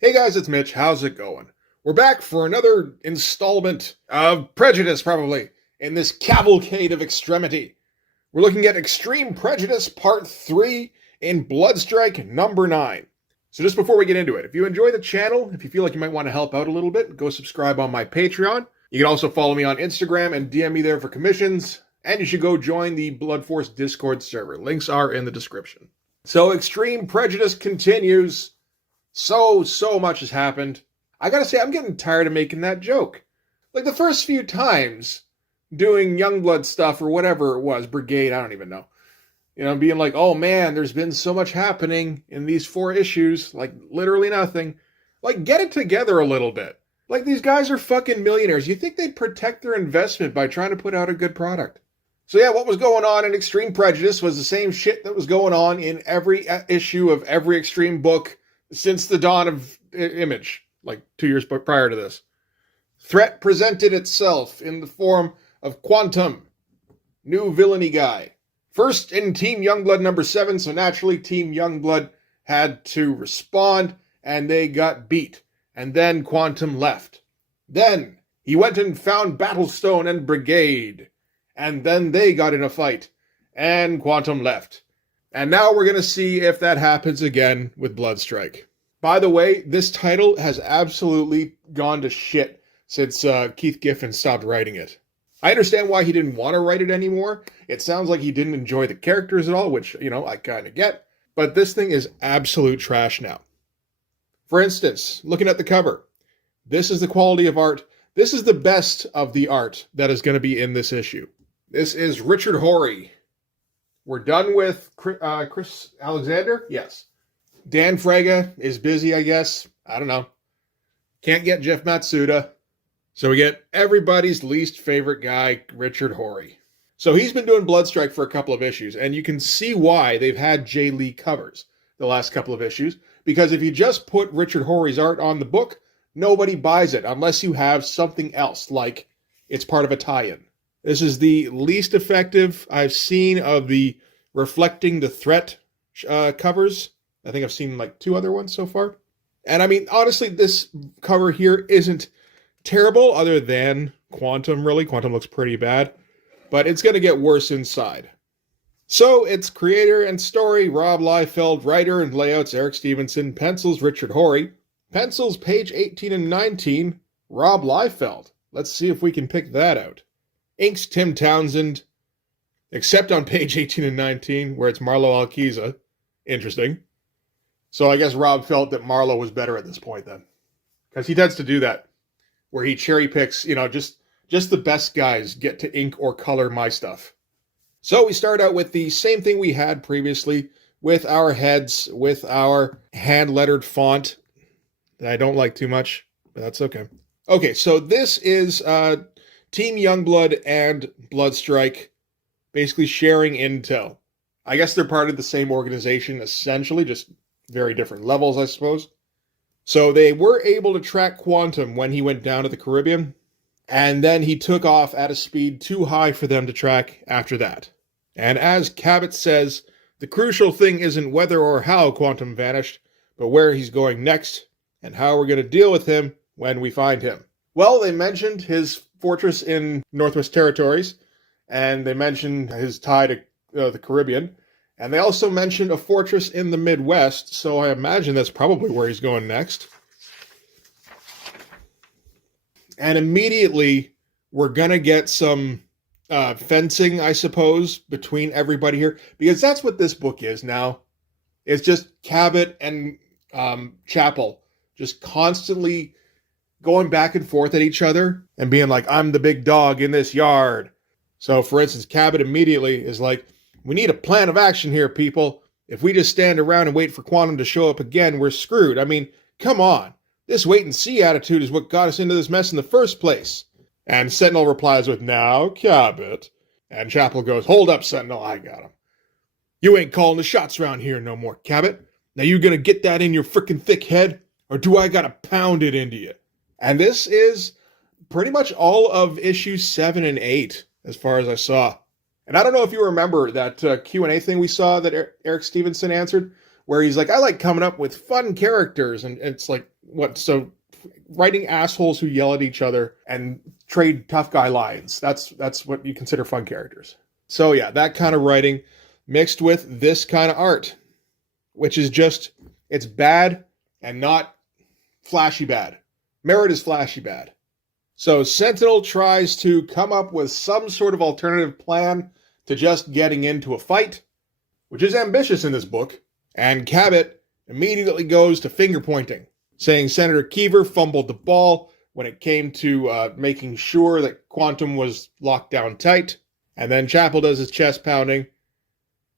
Hey guys, it's Mitch. How's it going? We're back for another installment of Prejudice, probably, in this cavalcade of extremity. We're looking at Extreme Prejudice Part 3 in Bloodstrike number 9. So just before we get into it, if you enjoy the channel, if you feel like you might want to help out a little bit, go subscribe on my Patreon. You can also follow me on Instagram and DM me there for commissions. And you should go join the Blood Force Discord server. Links are in the description. So Extreme Prejudice continues. So much has happened. I gotta say, I'm getting tired of making that joke. Like the first few times doing Youngblood stuff or whatever it was, Brigade, I don't even know. You know, being like, oh man, there's been so much happening in these 4 issues, like literally nothing. Like, get it together a little bit. Like, these guys are fucking millionaires. You think they'd protect their investment by trying to put out a good product? So yeah, what was going on in Extreme Prejudice was the same shit that was going on in every issue of every Extreme book since the dawn of Image, like 2 years prior to this. Threat presented itself in the form of Quantum, new villainy guy. First in Team Youngblood number 7, so naturally Team Youngblood had to respond, and they got beat. And then Quantum left. Then he went and found Battlestone and Brigade. And then they got in a fight, and Quantum left. And now we're going to see if that happens again with Bloodstrike. By the way, this title has absolutely gone to shit since Keith Giffen stopped writing it. I understand why he didn't want to write it anymore. It sounds like he didn't enjoy the characters at all, which, you know, I kind of get. But this thing is absolute trash now. For instance, looking at the cover, this is the quality of art. This is the best of the art that is going to be in this issue. This is Richard Horry. We're done with Chris Alexander? Yes. Dan Fraga is busy, I guess. I don't know. Can't get Jeff Matsuda. So we get everybody's least favorite guy, Richard Horry. So he's been doing Bloodstrike for a couple of issues, and you can see why they've had Jay Lee covers the last couple of issues, because if you just put Richard Horry's art on the book, nobody buys it unless you have something else, like it's part of a tie-in. This is the least effective I've seen of the Reflecting the Threat covers. I think I've seen like 2 other ones so far. And I mean, honestly, this cover here isn't terrible other than Quantum, really. Quantum looks pretty bad. But it's going to get worse inside. So it's creator and story, Rob Liefeld, writer and layouts, Eric Stevenson, pencils, Richard Horry. Pencils, page 18 and 19, Rob Liefeld. Let's see if we can pick that out. Inks, Tim Townsend, except on page 18 and 19, where it's Marlo Alquiza. Interesting. So I guess Rob felt that Marlo was better at this point then. Because he tends to do that, where he cherry picks, you know, just the best guys get to ink or color my stuff. So we start out with the same thing we had previously, with our heads, with our hand-lettered font, that I don't like too much, but that's okay. Okay, so this is Team Youngblood and Bloodstrike basically sharing intel. I guess they're part of the same organization, essentially, just very different levels, I suppose. So they were able to track Quantum when he went down to the Caribbean, and then he took off at a speed too high for them to track after that. And as Cabot says, the crucial thing isn't whether or how Quantum vanished, but where he's going next, and how we're going to deal with him when we find him. Well, they mentioned his fortress in Northwest Territories, and they mentioned his tie to the Caribbean, and they also mentioned a fortress in the Midwest, so I imagine that's probably where he's going next. And immediately, we're going to get some fencing, I suppose, between everybody here, because that's what this book is now. It's just Cabot and Chapel just constantly going back and forth at each other and being like, I'm the big dog in this yard. So, for instance, Cabot immediately is like, we need a plan of action here, people. If we just stand around and wait for Quantum to show up again, we're screwed. I mean, come on. This wait-and-see attitude is what got us into this mess in the first place. And Sentinel replies with, now, Cabot. And Chapel goes, hold up, Sentinel, I got him. You ain't calling the shots around here no more, Cabot. Now you gonna get that in your frickin' thick head, or do I gotta pound it into you? And this is pretty much all of issues 7 and 8, as far as I saw. And I don't know if you remember that Q&A thing we saw that Eric Stevenson answered, where he's like, I like coming up with fun characters. And it's like, what? So writing assholes who yell at each other and trade tough guy lines. That's what you consider fun characters. So yeah, that kind of writing mixed with this kind of art, which is just, it's bad and not flashy bad. Merit is flashy bad. So Sentinel tries to come up with some sort of alternative plan to just getting into a fight, which is ambitious in this book. And Cabot immediately goes to finger pointing, saying Senator Keever fumbled the ball when it came to making sure that Quantum was locked down tight. And then Chapel does his chest pounding,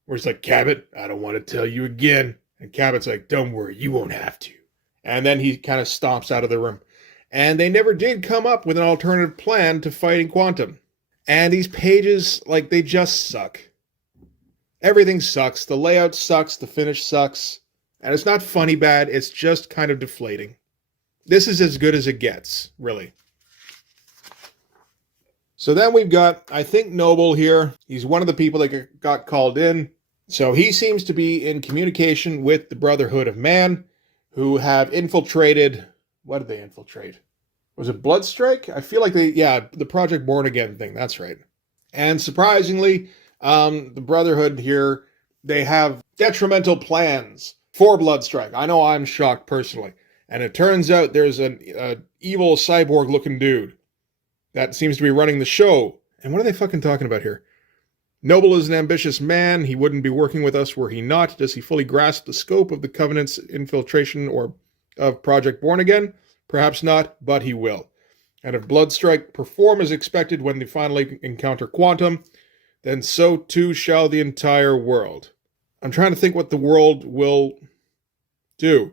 where he's like, Cabot, I don't want to tell you again. And Cabot's like, don't worry, you won't have to. And then he kind of stomps out of the room. And they never did come up with an alternative plan to fighting Quantum. And these pages, like, they just suck. Everything sucks. The layout sucks. The finish sucks. And it's not funny bad. It's just kind of deflating. This is as good as it gets, really. So then we've got, I think, Noble here. He's one of the people that got called in. So he seems to be in communication with the Brotherhood of Man, who have infiltrated... What did they infiltrate? Was it Bloodstrike? I feel like the Project Born Again thing, that's right. And surprisingly, the Brotherhood here, they have detrimental plans for Bloodstrike. I know I'm shocked personally. And it turns out there's an evil cyborg-looking dude that seems to be running the show. And what are they fucking talking about here? Noble is an ambitious man. He wouldn't be working with us were he not. Does he fully grasp the scope of the Covenant's infiltration or of Project Born Again? Perhaps not, but he will. And if Bloodstrike perform as expected when they finally encounter Quantum, then so too shall the entire world. I'm trying to think what the world will do.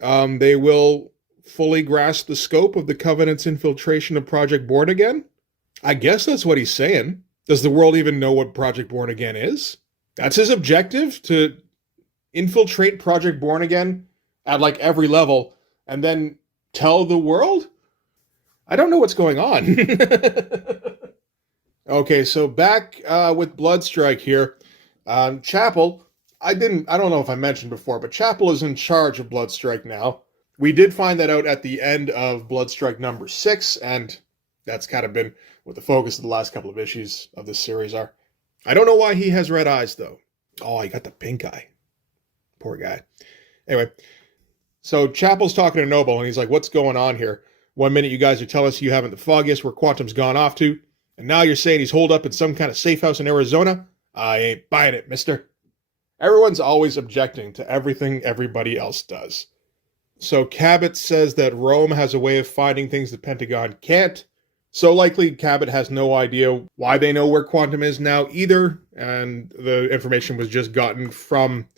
They will fully grasp the scope of the Covenant's infiltration of Project Born Again? I guess that's what he's saying. Does the world even know what Project Born Again is? That's his objective, to infiltrate Project Born Again at like every level and then tell the world? I don't know what's going on. Okay, so back with Bloodstrike here. Chapel, I don't know if I mentioned before, but Chapel is in charge of Bloodstrike now. We did find that out at the end of Bloodstrike number 6, and that's kind of been what the focus of the last couple of issues of this series are. I don't know why he has red eyes, though. Oh, he got the pink eye. Poor guy. Anyway, so Chapel's talking to Noble, and he's like, what's going on here? One minute you guys are telling us you haven't the foggiest where Quantum's gone off to, and now you're saying he's holed up in some kind of safe house in Arizona? I ain't buying it, mister. Everyone's always objecting to everything everybody else does. So Cabot says that Rome has a way of finding things the Pentagon can't. So likely Cabot has no idea why they know where Quantum is now either, and the information was just gotten from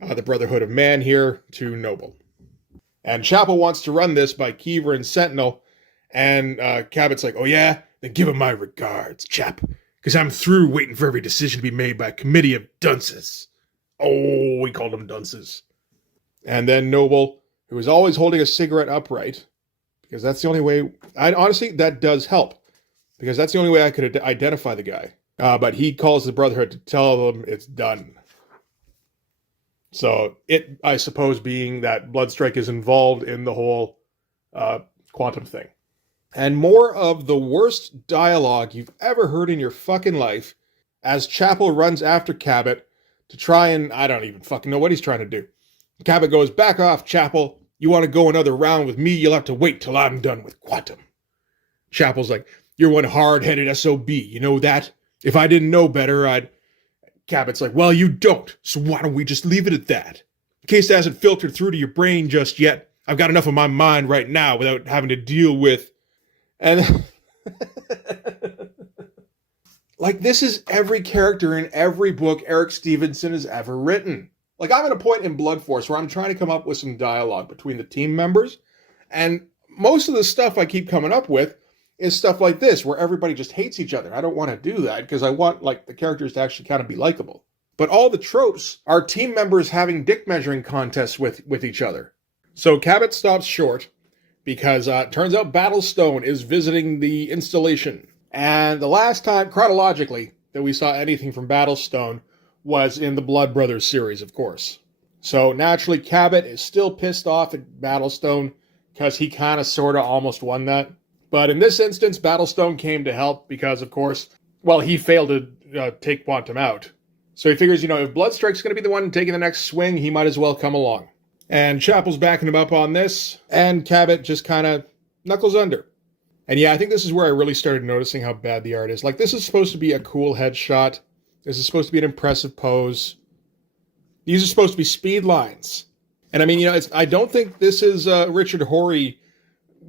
the Brotherhood of Man here to Noble. And Chapel wants to run this by Keever and Sentinel, and Cabot's like, oh yeah? Then give him my regards, chap, because I'm through waiting for every decision to be made by a committee of dunces. Oh, we called them dunces. And then Noble, who is always holding a cigarette upright, because that's the only way... honestly, that does help, because that's the only way I could identify the guy. But he calls the Brotherhood to tell them it's done. So it, I suppose, being that Bloodstrike is involved in the whole Quantum thing. And more of the worst dialogue you've ever heard in your fucking life as Chapel runs after Cabot to try and... I don't even fucking know what he's trying to do. Cabot goes, back off, Chapel. You want to go another round with me, you'll have to wait till I'm done with Quantum. Chapel's like, you're one hard-headed SOB, you know that? If I didn't know better, I'd... Cabot's like, well, you don't, so why don't we just leave it at that? In case it hasn't filtered through to your brain just yet, I've got enough on my mind right now without having to deal with... And... like, this is every character in every book Eric Stevenson has ever written. Like, I'm at a point in Blood Force where I'm trying to come up with some dialogue between the team members, and most of the stuff I keep coming up with is stuff like this, where everybody just hates each other. I don't want to do that, because I want, like, the characters to actually kind of be likable. But all the tropes are team members having dick measuring contests with each other. So Cabot stops short, because it turns out Battlestone is visiting the installation. And the last time, chronologically, that we saw anything from Battlestone was in the Blood Brothers series, of course. So naturally, Cabot is still pissed off at Battlestone because he kind of sort of almost won that. But in this instance, Battlestone came to help because, of course, well, he failed to take Quantum out. So he figures, if Bloodstrike's going to be the one taking the next swing, he might as well come along. And Chapel's backing him up on this, and Cabot just kind of knuckles under. And yeah, I think this is where I really started noticing how bad the art is. Like, this is supposed to be a cool headshot. This is supposed to be an impressive pose. These are supposed to be speed lines. And I mean, I don't think this is Richard Horry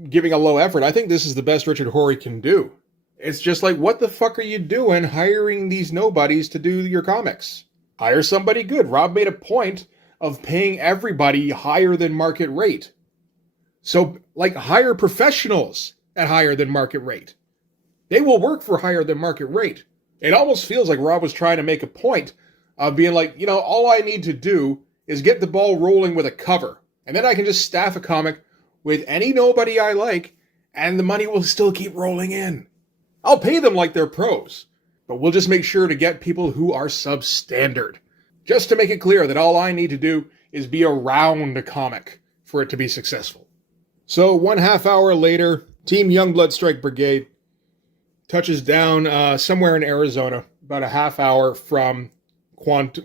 giving a low effort. I think this is the best Richard Horry can do. It's just like, what the fuck are you doing hiring these nobodies to do your comics? Hire somebody good. Rob made a point of paying everybody higher than market rate. So, hire professionals at higher than market rate. They will work for higher than market rate. It almost feels like Rob was trying to make a point of being like, all I need to do is get the ball rolling with a cover. And then I can just staff a comic with any nobody I like, and the money will still keep rolling in. I'll pay them like they're pros, but we'll just make sure to get people who are substandard. Just to make it clear that all I need to do is be around a comic for it to be successful. So 1/2 hour later, Team Young Bloodstrike Brigade touches down somewhere in Arizona, about a half hour from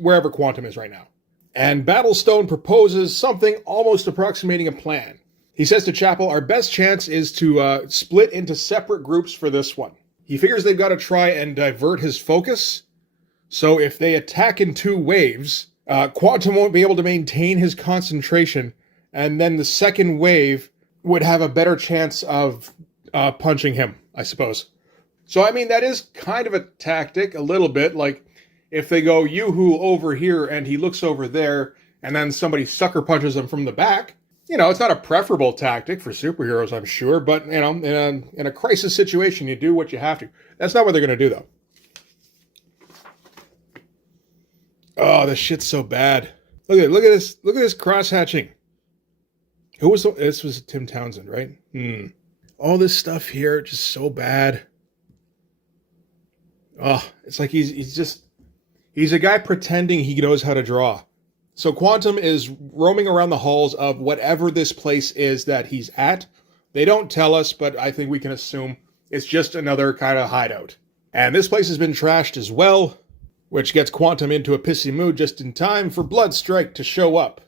wherever Quantum is right now. And Battlestone proposes something almost approximating a plan. He says to Chapel, our best chance is to split into separate groups for this one. He figures they've got to try and divert his focus. So if they attack in 2 waves, Quantum won't be able to maintain his concentration, and then the second wave would have a better chance of punching him, I suppose. So, I mean, that is kind of a tactic, a little bit. Like, if they go, Yoo-hoo over here, and he looks over there, and then somebody sucker punches him from the back, it's not a preferable tactic for superheroes, I'm sure, but, in a crisis situation, you do what you have to. That's not what they're going to do, though. Oh, this shit's so bad. Look at this cross-hatching. This was Tim Townsend, right? All this stuff here, just so bad. Oh, it's like he's a guy pretending he knows how to draw. So Quantum is roaming around the halls of whatever this place is that he's at. They don't tell us, but I think we can assume it's just another kind of hideout. And this place has been trashed as well, which gets Quantum into a pissy mood just in time for Bloodstrike to show up.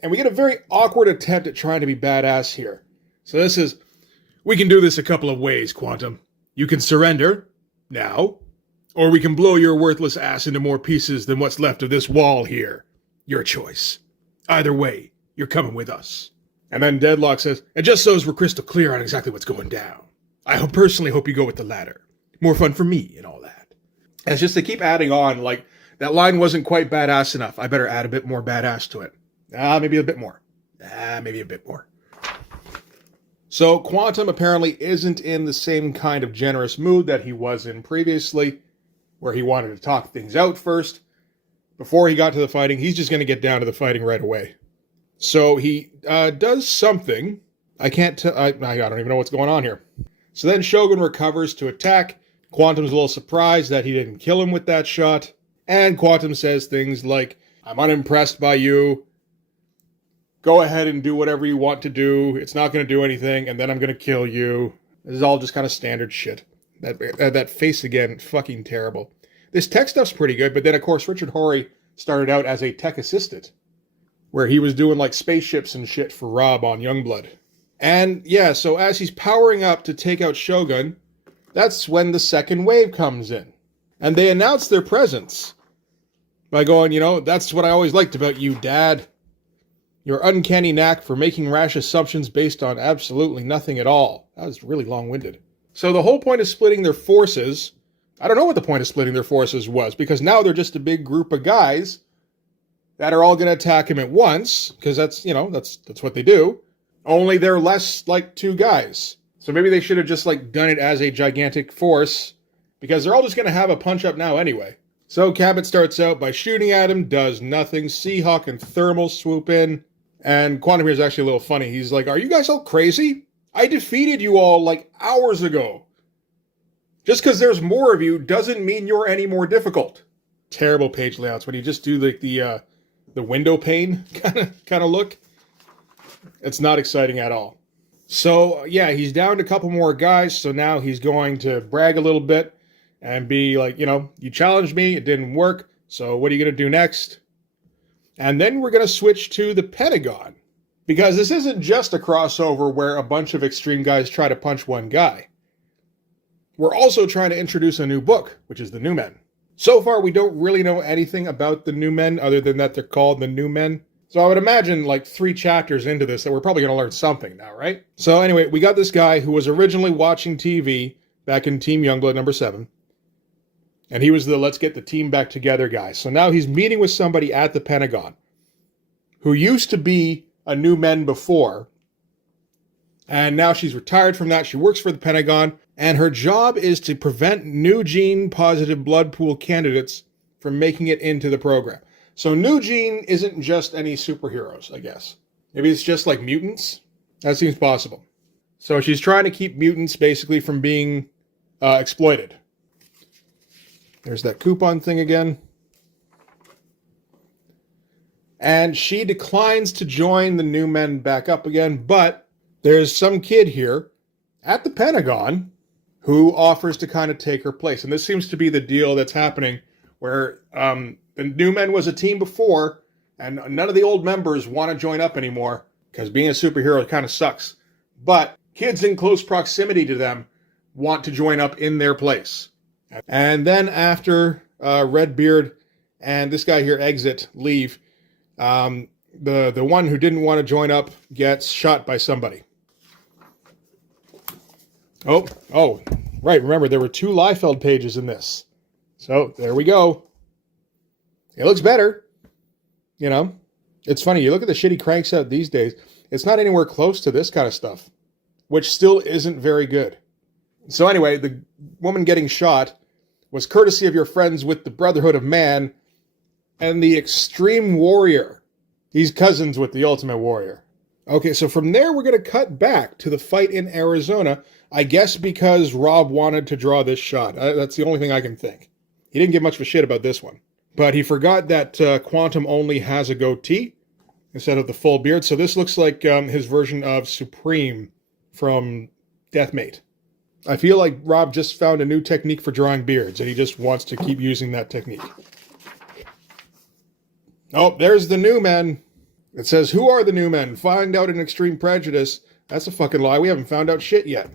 And we get a very awkward attempt at trying to be badass here. So this is, we can do this a couple of ways, Quantum. You can surrender, now, or we can blow your worthless ass into more pieces than what's left of this wall here. Your choice. Either way, you're coming with us. And then Deadlock says, and just so as we're crystal clear on exactly what's going down, I personally hope you go with the latter. More fun for me and all that. And it's just they keep adding on, like, that line wasn't quite badass enough. I better add a bit more badass to it. Maybe a bit more. Maybe a bit more. So Quantum apparently isn't in the same kind of generous mood that he was in previously, where he wanted to talk things out first. Before he got to the fighting, he's just going to get down to the fighting right away. So he does something. I don't even know what's going on here. So then Shogun recovers to attack. Quantum's a little surprised that he didn't kill him with that shot. And Quantum says things like, I'm unimpressed by you. Go ahead and do whatever you want to do. It's not going to do anything, and then I'm going to kill you. This is all just kind of standard shit. That face again, fucking terrible. This tech stuff's pretty good, but then, of course, Richard Horry started out as a tech assistant, where he was doing, like, spaceships and shit for Rob on Youngblood. And, yeah, so as he's powering up to take out Shogun, that's when the second wave comes in. And they announce their presence by going, that's what I always liked about you, Dad. Your uncanny knack for making rash assumptions based on absolutely nothing at all. That was really long-winded. So the whole point of splitting their forces, I don't know what the point of splitting their forces was, because now they're just a big group of guys that are all going to attack him at once, because that's what they do. Only they're less like 2 guys. So maybe they should have just done it as a gigantic force, because they're all just going to have a punch-up now anyway. So Cabot starts out by shooting at him, does nothing. Seahawk and Thermal swoop in, and Quantum here is actually a little funny. He's like, are you guys all crazy? I defeated you all hours ago. Just because there's more of you doesn't mean you're any more difficult. Terrible page layouts when you just do the the window pane kind of look. It's not exciting at all. So yeah, he's down to a couple more guys. So now he's going to brag a little bit and be like, you challenged me, it didn't work. So what are you going to do next? And then we're going to switch to the Pentagon, because this isn't just a crossover where a bunch of extreme guys try to punch one guy. We're also trying to introduce a new book, which is the New Men. So far, we don't really know anything about the New Men other than that they're called the New Men. So I would imagine like 3 chapters into this that we're probably going to learn something now, right? So anyway, we got this guy who was originally watching TV back in Team Youngblood number 7. And he was the let's get the team back together guy. So now he's meeting with somebody at the Pentagon who used to be a New Men before. And now she's retired from that. She works for the Pentagon. And her job is to prevent new gene-positive blood pool candidates from making it into the program. So New Gene isn't just any superheroes, I guess. Maybe it's just like mutants? That seems possible. So she's trying to keep mutants basically from being exploited. There's that coupon thing again. And she declines to join the New Men back up again, but there's some kid here at the Pentagon who offers to kind of take her place. And this seems to be the deal that's happening where the New Men was a team before, and none of the old members want to join up anymore because being a superhero kind of sucks. But kids in close proximity to them want to join up in their place. And then after Redbeard and this guy here leave, the one who didn't want to join up gets shot by somebody. Oh, right. Remember, there were 2 Liefeld pages in this. So there we go. It looks better. It's funny. You look at the shit he cranks out these days. It's not anywhere close to this kind of stuff, which still isn't very good. So anyway, the woman getting shot was courtesy of your friends with the Brotherhood of Man and the Extreme Warrior. He's cousins with the Ultimate Warrior. Okay, so from there we're going to cut back to the fight in Arizona, I guess because Rob wanted to draw this shot. That's the only thing I can think. He didn't give much of a shit about this one. But he forgot that Quantum only has a goatee instead of the full beard, so this looks like his version of Supreme from Deathmate. I feel like Rob just found a new technique for drawing beards, and he just wants to keep using that technique. Oh, there's the New Men. It says, who are the New Men? Find out in Extreme Prejudice. That's a fucking lie. We haven't found out shit yet.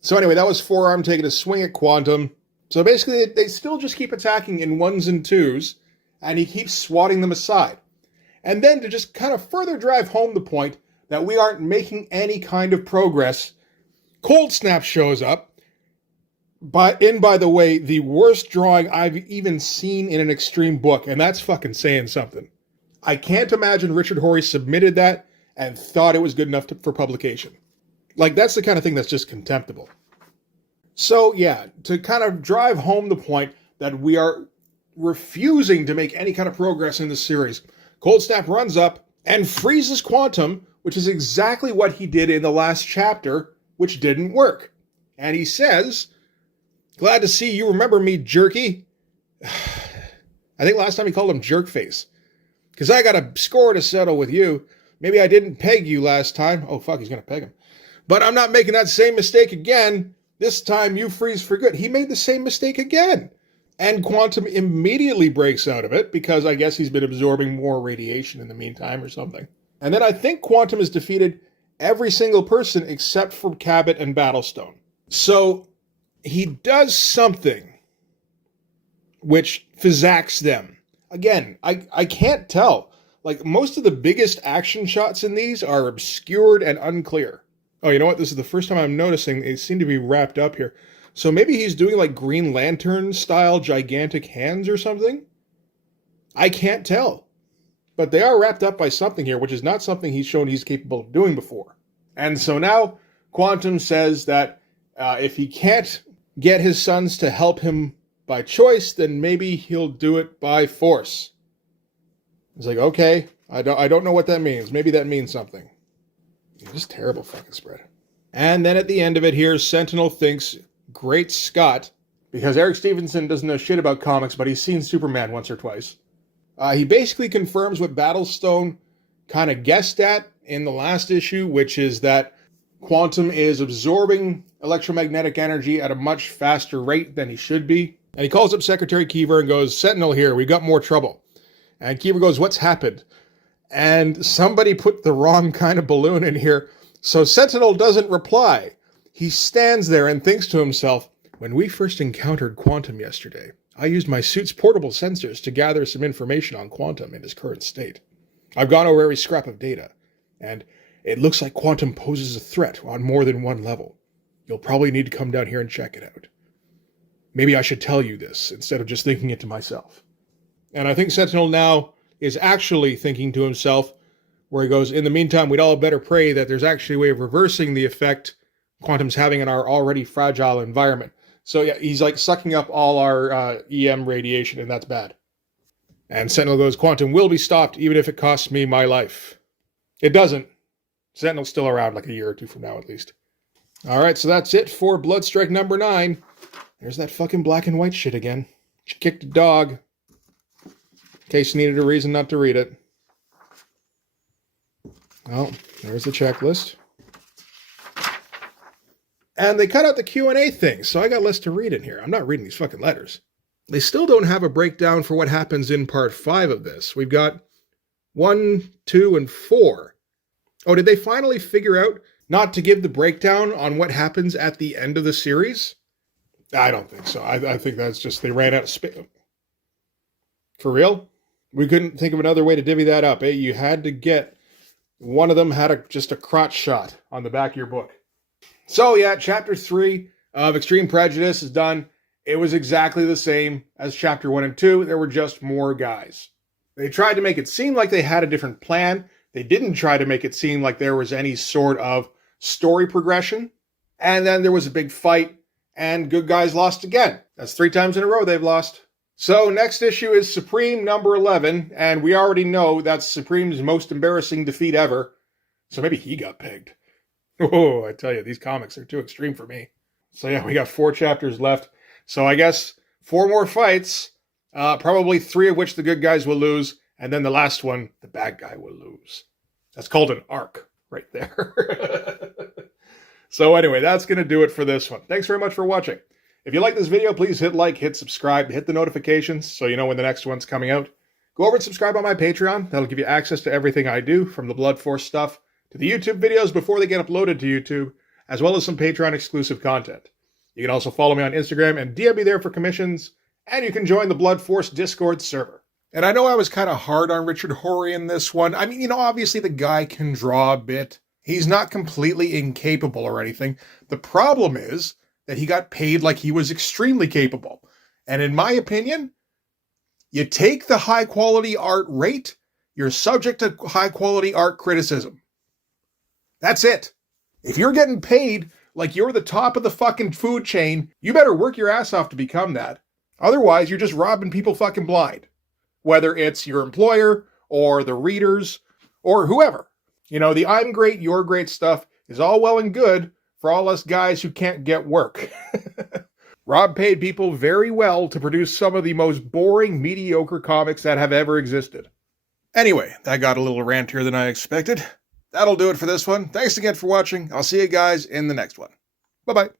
So anyway, that was Forearm taking a swing at Quantum. So basically, they still just keep attacking in 1s and 2s, and he keeps swatting them aside. And then to just kind of further drive home the point that we aren't making any kind of progress, Cold Snap shows up. By the way, the worst drawing I've even seen in an Extreme book, and that's fucking saying something. I can't imagine Richard Horry submitted that and thought it was good enough for publication. Like, that's the kind of thing that's just contemptible. So, yeah, to kind of drive home the point that we are refusing to make any kind of progress in the series, Cold Snap runs up and freezes Quantum, which is exactly what he did in the last chapter, which didn't work. And he says, glad to see you remember me, jerky. I think last time he called him Jerkface. Because I got a score to settle with you. Maybe I didn't peg you last time. Oh, fuck, he's going to peg him. But I'm not making that same mistake again. This time you freeze for good. He made the same mistake again. And Quantum immediately breaks out of it because I guess he's been absorbing more radiation in the meantime or something. And then I think Quantum has defeated every single person except for Cabot and Battlestone. So he does something which physics them. Again, I can't tell. Like, most of the biggest action shots in these are obscured and unclear. Oh, you know what? This is the first time I'm noticing they seem to be wrapped up here. So maybe he's doing like Green Lantern style gigantic hands or something? I can't tell. But they are wrapped up by something here, which is not something he's shown he's capable of doing before. And so now Quantum says that if he can't get his sons to help him by choice, then maybe he'll do it by force. It's like, okay, I don't know what that means. Maybe that means something. Just terrible fucking spread. And then at the end of it here, Sentinel thinks, great Scott, because Eric Stevenson doesn't know shit about comics, but he's seen Superman once or twice. He basically confirms what Battlestone kind of guessed at in the last issue, which is that Quantum is absorbing electromagnetic energy at a much faster rate than he should be. And he calls up Secretary Keever and goes, "Sentinel here, we got more trouble." And Keever goes, "What's happened?" And somebody put the wrong kind of balloon in here, so Sentinel doesn't reply. He stands there and thinks to himself, "When we first encountered Quantum yesterday, I used my suit's portable sensors to gather some information on Quantum in his current state. I've gone over every scrap of data, and it looks like Quantum poses a threat on more than one level. You'll probably need to come down here and check it out. Maybe I should tell you this instead of just thinking it to myself." And I think Sentinel now is actually thinking to himself, where he goes, "In the meantime, we'd all better pray that there's actually a way of reversing the effect Quantum's having in our already fragile environment." So yeah, he's like sucking up all our EM radiation, and that's bad. And Sentinel goes, "Quantum will be stopped, even if it costs me my life." It doesn't. Sentinel's still around like a year or two from now, at least. All right, so that's it for Bloodstrike number 9. There's that fucking black and white shit again. She kicked a dog. In case you needed a reason not to read it. Well, there's the checklist. And they cut out the Q&A thing, so I got less to read in here. I'm not reading these fucking letters. They still don't have a breakdown for what happens in part 5 of this. We've got 1, 2, and 4. Oh, did they finally figure out not to give the breakdown on what happens at the end of the series? I don't think so. I think that's just they ran out of space. For real? We couldn't think of another way to divvy that up. Eh? You had to get... One of them had just a crotch shot on the back of your book. So yeah, Chapter 3 of Extreme Prejudice is done. It was exactly the same as Chapter 1 and 2. There were just more guys. They tried to make it seem like they had a different plan. They didn't try to make it seem like there was any sort of story progression. And then there was a big fight, and good guys lost again. That's 3 times in a row they've lost. So next issue is Supreme number 11, and we already know that's Supreme's most embarrassing defeat ever. So maybe he got pegged. Oh, I tell you, these comics are too extreme for me. So yeah, we got 4 chapters left. So I guess 4 more fights, probably 3 of which the good guys will lose, and then the last one, the bad guy will lose. That's called an arc right there. So anyway, that's going to do it for this one. Thanks very much for watching. If you like this video, please hit like, hit subscribe, hit the notifications so you know when the next one's coming out. Go over and subscribe on my Patreon. That'll give you access to everything I do, from the Blood Force stuff to the YouTube videos before they get uploaded to YouTube, as well as some Patreon exclusive content. You can also follow me on Instagram and DM me there for commissions, and you can join the Blood Force Discord server. And I know I was kind of hard on Richard Horry in this one. I mean, obviously the guy can draw a bit. He's not completely incapable or anything. The problem is that he got paid like he was extremely capable. And in my opinion, you take the high-quality art rate, you're subject to high-quality art criticism. That's it. If you're getting paid like you're the top of the fucking food chain, you better work your ass off to become that. Otherwise, you're just robbing people fucking blind. Whether it's your employer or the readers or whoever. The I'm great, you're great stuff is all well and good for all us guys who can't get work. Rob paid people very well to produce some of the most boring, mediocre comics that have ever existed. Anyway, that got a little rantier than I expected. That'll do it for this one. Thanks again for watching. I'll see you guys in the next one. Bye-bye.